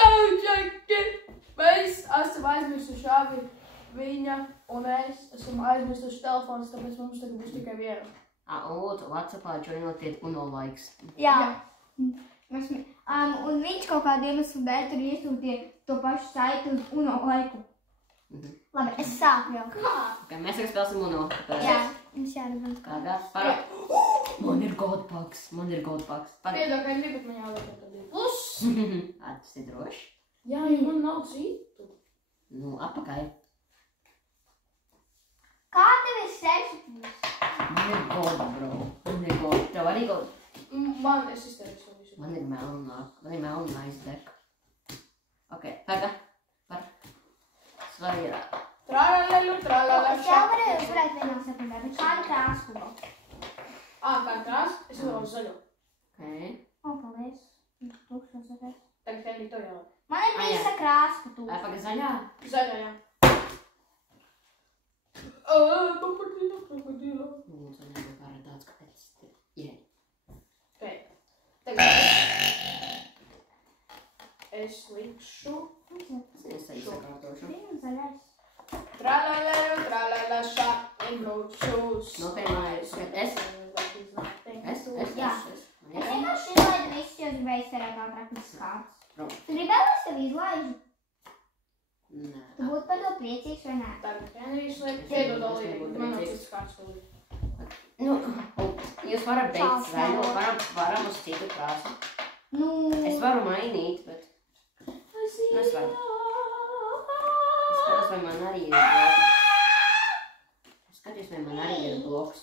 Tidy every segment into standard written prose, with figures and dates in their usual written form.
Tauģeki! Mēs esam aizmirsuši abi, viņa un es esam aizmirsuši telefonus, tāpēc mums tagad būs tikai viena. Lūdzu, WhatsAppā joinotiet UNO laiks. Jā. Un viņš kaut kādu iemeslu dēļ tur iesūtīja to pašu saiti uz UNO laiku. Labi, es sāku jau. Ok, mēs tagad spēlēsim UNO. Jā, viņš jārunāt. Kādā? Man ir goldpaks. Piedod, ka gribat man jāliek tad ir plus. Tas ir droši. Jā, jo man nav citu. Nu, atpakaļ. Kā tev ir 6 plus? Man ir golda, bro. Man ir golda. Tev arī golda? Man, es izteikšu to visu. Man ir melna aizdeka. Ok, tagad par svarīgā. Tralalalu, tralala, Es jau varēju uzvarēt vienā sekundē, bet kādu krāsu vēl? Kā krās? Es vēlos zaļo. Ok. Paldies. Tukšos arī. Tagad tev ir to jāliek. Man ir visa krāsa, ka tu. Pagad zaļā. Zaļo, jā. Papadīla. Lūdzu, nebija parādāts, kāpēc ir. Pēc. Tagad es likšu Es arī sakārtošu. Zaļais. tralalalu, tralala, shiny blue shoes. Es. Jā. Es vienkārši izlaidu visus, jo gribēju izcerēt ātrāk viss kārtas. Tu gribēji, lai es tev izlaidu? Nē. Tu būtu par to priecīgs vai nē? Tagad Henrijs liek, piedod Oliviju, man nav cits kārts Oliviju. Nu, jūs varat beigt zaļo, varam uz citu krāsu. Nu... Es varu mainīt, bet... Es varu. Es skatos, vai man arī ir bloks. Es skatos, vai man arī ir bloks.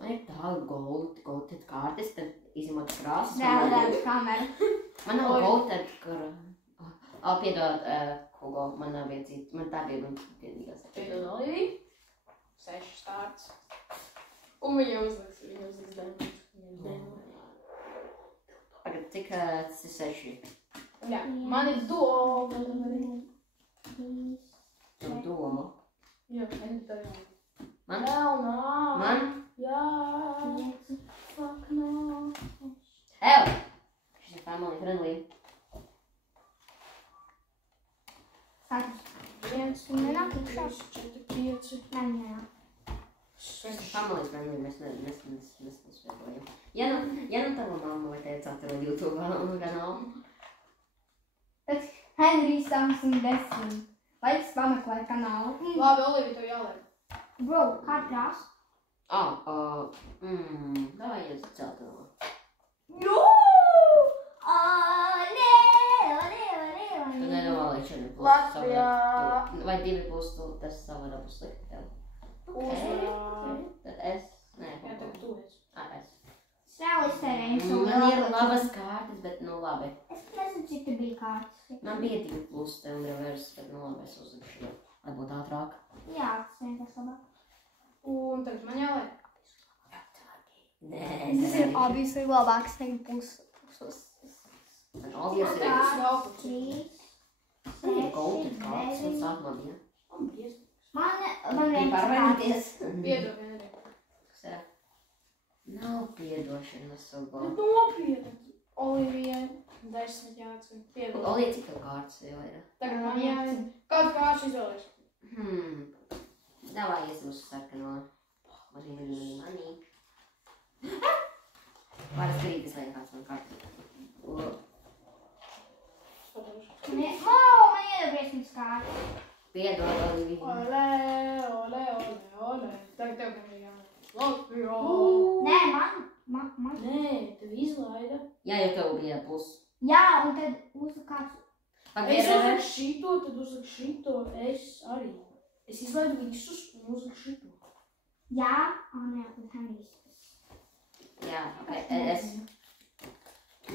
Man ir tā goldet kārtas, tad izņemot krāsas. Nē, kamera. Man nav goldet, kur... Piedod, Hugo, man nav viens cits. Man tā bija vienīgās. Piedod Oliviju. 6 starts. Un viņa uzliks dēmu. Pagad, cik tas ir 6? Jā, man ir duo. Tev duo. Jā, Henri tev jāliek. Man? Melnā. Man? Jā. Fuck no. Ew! Šis ir family friendly. Sākums. 1, 2, 3, 4, 5. Nē. Šis ir family friendly, mēs nespēlējam. Ja nu tava mamma vai teica atrod YouTube kanālu. Tad Henrijs Samsung 10. Lai es pameklēju kanālu. Labi, Olivija tev jāliek. Bro, kāda krāsa? Davai jūs celtuvā. No! Tu nedomāji šodien plus. Latvijā. Vai 2 plus, tu tas savā būs slikti tev. Uzvarā. Tad es. Nē, Jā, tagad tu esi. Es. Es vēl iztērēju. Man ir labas kārtas, bet nu labi. Es nezinu, cik te bija kārtas. Man bija 2 plus, tev un reverse, tad nu labi, es uzlikšu jau. Lai būtu ātrāk. Jā, tas vienkārši labāk. Un tagad man jāliek. Nē, Tas ir obviously labāks nekā pusos. Man obviously Jā. ir. 3, Man ir golden 6, kārtas un 9. sākumā bija. Man briesmīgi. Man Bija vienkārši pārvainīties. Piedod, Henri. Kas ir? Nav piedošanas sabā. Bet nopietni. Olivijai 10 jāatcer. Piedod. Olija, cik tev kārtas jau ir? Tagad man jāliek. Kādu kāršu izvēlies? Davai iesim uz sarkano. Manī. Varas grītas vai kāds man kārtas. Man iedod briesmīgas kārtas. Piedod, Olivija. Ole. Tagad tev Henri jāliek. Latvijā. Nē, man. Nē, tev izlaida. Jā, jau tev bija plus. Jā, un tad uzliku kāds. Es uzliku šito, tad uzliku šito. Es arī. Es izlaidu visus un uzliku šito. Jā, nē, tad Henrijs. Jā, ok, es.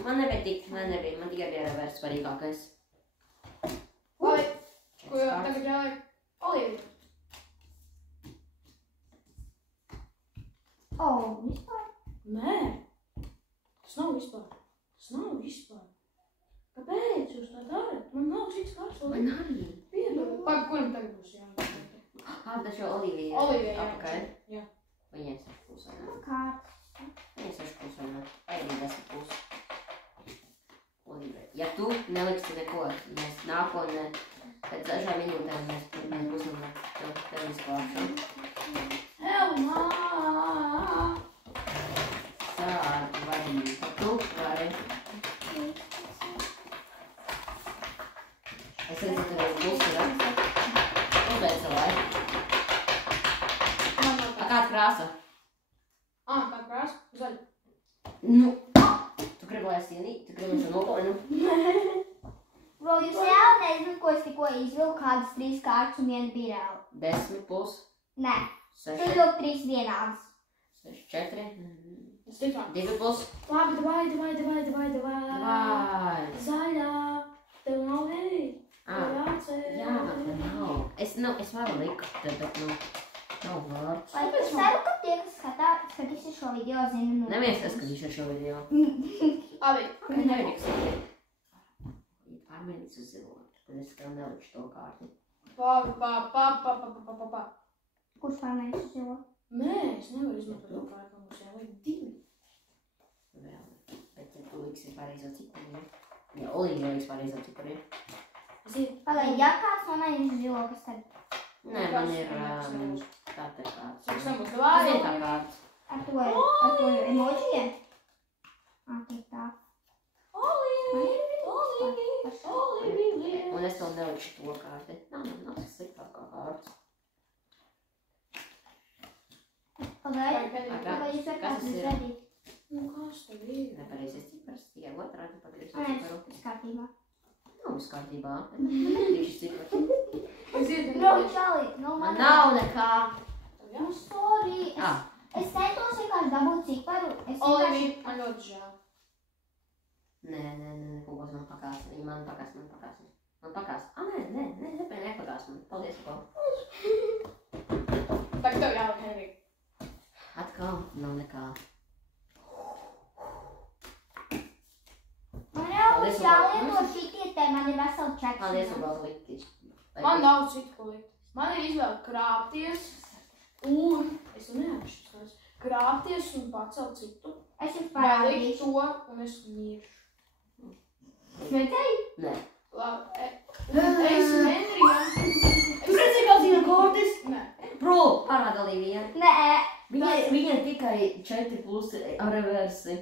Man nebija tik, man tikai bija reverse svarīgākais. Labi, ko jau tagad jāliek? Olivija. Vispār? Nē, tas nav vispār. Kāpēc jūs tā darat? Man nav cits kārts. Man arī. Piedod. Kuram tagad būs jāliek? Tas jau Olivija. Olivija, Apakaļ. jā. Viņai 6 plus vai ne? Kārtas. Viņai 6 plus vai ne? Vai arī 10 plus. ja tu neliksi neko, mēs nākotnē, pēc dažām minūtēm mēs būsim tev izklāpšanu. Elmā! Sādi vadīt, tu vari. Es redzu, tev ir pusi, vai? Uzbeidz savu laiku. Kāda krāsa? Kāda krāsa? Zaļa. Nu, tu gribi, lai es ienītu, tu gribi, lai es nokoinu. Bro, jūs reāli nezinu, ko es tikko izvilku, kādas 3 kārtas un viena bija reāli. 10 plus. Nē, 6. tu izvilku 3 vienādas. 6, 4. Es tiklāk. 2 plus. Labi, davai. Vai. Zaļā. Tev nav hei. Jā, man nav. Es varu likt, bet nav vārds. Lai es ceru, ka tie, kas skatīsies šo video, zina. Neviens neskatīšu šo video. Labi. Nevajag skatīt. Pārmēģināt uz zilo, tad es tev nelikšu to kārti. Pa. Kurš pārmēģinās uz zilo? Nē, es nevaru izmantot to kārtu, mums jāliek 2. Vēl, bet ja tu liksi pareizo cipariem. Ja Olīja liks pareizo cipariem. Lai, ja kāds nomēģinās uz zilo, kas tad? Nē, man ir tāda kārta. Cik nebūs Tas davai? ir tā kārta. Ar to emojiem? Tik tā. Un es tev nelikšu to kārti. Nav tas sliktākā kārta. Vai jūs Kas kāds tas ir? izradīt? Nu, kas tev ir? Nepareizais cipars, tikai otrādi pareizo Nē, ciparu. viss kārtībā. Nav viss kārtībā. Nepatīšu cipars. Es ietu Bro, Čali, no Man man nav nekā. Nu, sorry. Es centos vienkārši dabūt ciparu. Olivija, man ļoti žēl. Nē, Hugos man pakās. Viņa man pakās. Man pakās. Nepakās man. Paldies, ko. Tagad tev jāliek, Henrika. Atkal nav nekā. Man jau jālieto šitie te, man ir veseli čekši. Paldies, Hugos likti. Man nav citu, ko likt. Man ir izvēle krāpties un... Es neapšķiros. Krāpties un pacelt citu. Es jums Vai likt parādīšu. to un es miršu. Smēķēji? Nē. Labi, es Henrija. Tu redzi, kā zina kortis? Nē. Bro, parāda Olivija. Nē. Viņa tikai 4 plus ar reversi.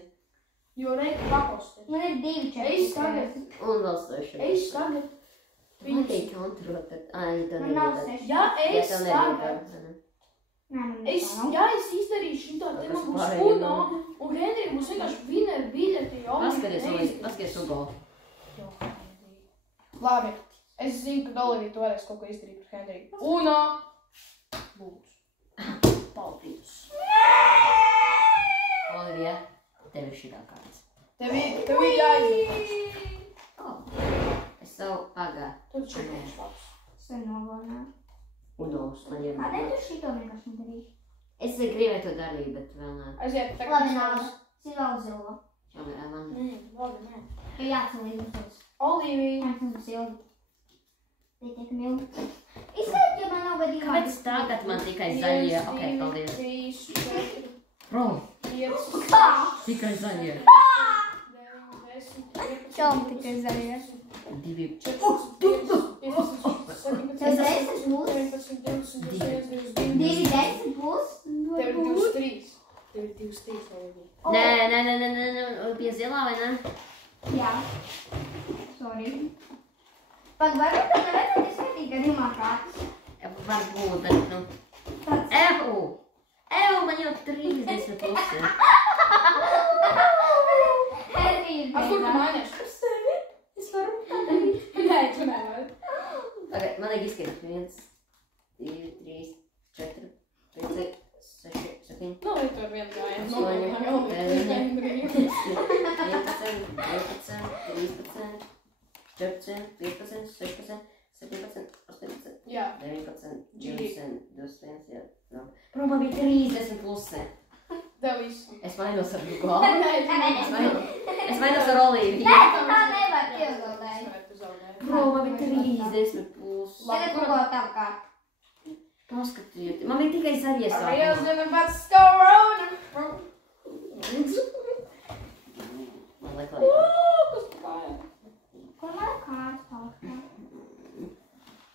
Jo reika pakostēt. Man ir 2 čekši. Es tagad. Un vēl 6. Viņus. Tikai kontrolēt. Ai, tu Man nav negribētu. 6. Ja es tev tagad. negribētu. Nē, man Es izdarīšu šitā, te man būs pārējiem uno, un Henrija būs vienkārši winner biļeti, jo Paskaties, Hugo. Labi, es zinu, ka Olivija toreiz kaut ko izdarīja par Henriju. Uno! Būs. Paldies. Olivija, tev ir šitā kārtas. Tev ir jāizdara. Es savu pagā. Tu taču nebūs labs. Es varu nogalnāt. Unos, man ir. Kādēļ tu šito vienkārši nedarīši? Es gribēju to darīt, bet vēl nē. Aiziet, tagad. Labi, nauda. Es izvēlu zilo. Čamerā man. Nē, labi, nē. Jo jācelīd uz. Olivija. Jācelīd uz ilgi. Tie tiek milgi. Izskait, ja man nav gadījumā. Kāpēc tagad man tikai zaļie? Ok, paldies. 3, 4, Bro, 5, Kā? tikai zaļie. 9, 10, 11, Čom tikai zaļie? 2. 14, 15, 17, 18, 19, 20, 21, 22. 2, 10 plus? Tev ir 23. Tev ir 23, Olivija. Nē, pie zilā vai ne? Jā. Sorry. Pag, varbūt tev nevajadzētu izskatīt gadījumā kārtas. Varbūt, bet nu. Tāds. Man jau 30 plusi. Henrija Ar kur tu mainīšu? Ar sevi? Es varu tā darīt. Nē, tu nevari. Ok, man vajag izskatīt 1, 2, 3, 4, 5, 6, 7, Nu, lai tu ar vienu gājienu 8, nogalināji Oliviju. 11, 12, 14, 15, 16, 18, Jā. 19, 20, 21, jā. Bro, man bija 30 plusi. Tev viss. Es mainos ar Hugo. Nē, Es mainos ar Oliviju. Nē, tu tā nevar iezaudēt. Bro, man bija 30 plusi. Tagad tu ko tavu kārtu. Paskatiet, man bija tikai zaļie Ariel's sākumā. gonna bust corona. Man liek, Kas tu pārējā?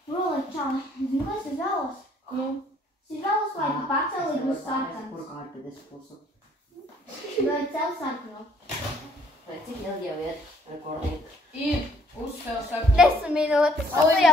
Rolling čau. Zinu, kas ir vēlos? Tas ir vēlos, lai tu paceli būs sarkans. Kur kādu pēc es pusu? Vai cel sarkano? Vai cik ilgi jau iet rekordīgi? Ir uzspēl sarkanu. 10 minūtes. Alīna,